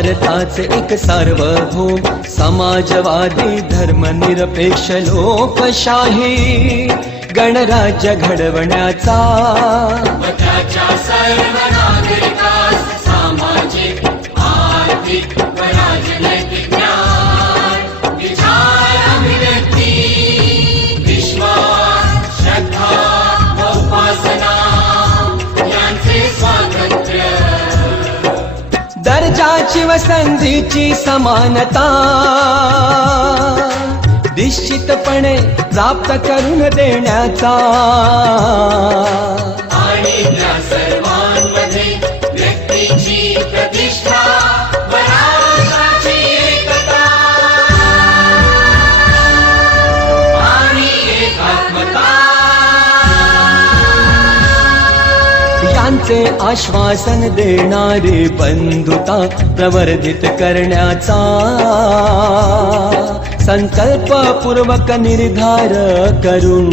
भारताचे एक सार्वभौम समाजवादी धर्मनिरपेक्ष लोकशाही गणराज्य घडवण्याचा व त्याच्या सर्व नागरिकास सामाजिक आर्थिक व राजनैतिक न्याय विचार अभिव्यक्ती विश्वास श्रद्धा व उपासना यांचे स्वातंत्र्य दर्जाची व संधीची समानता निश्चितपणे प्राप्त करून देण्याचा आणि त्या सर्वांमध्ये व्यक्तीची प्रतिष्ठा व राष्ट्राची एकता आणि एकात्मता यांचे आश्वासन देणारी बंधुता प्रवर्धित करण्याचा संकल्पपूर्वक निर्धार करून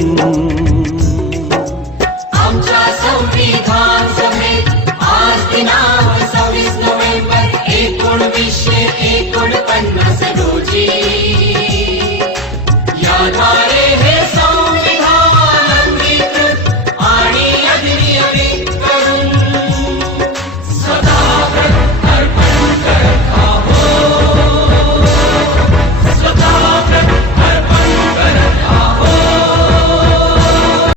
आमच्या संविधान सभेत आज दिनांक 26 नोव्हेंबर 1949 रोजी या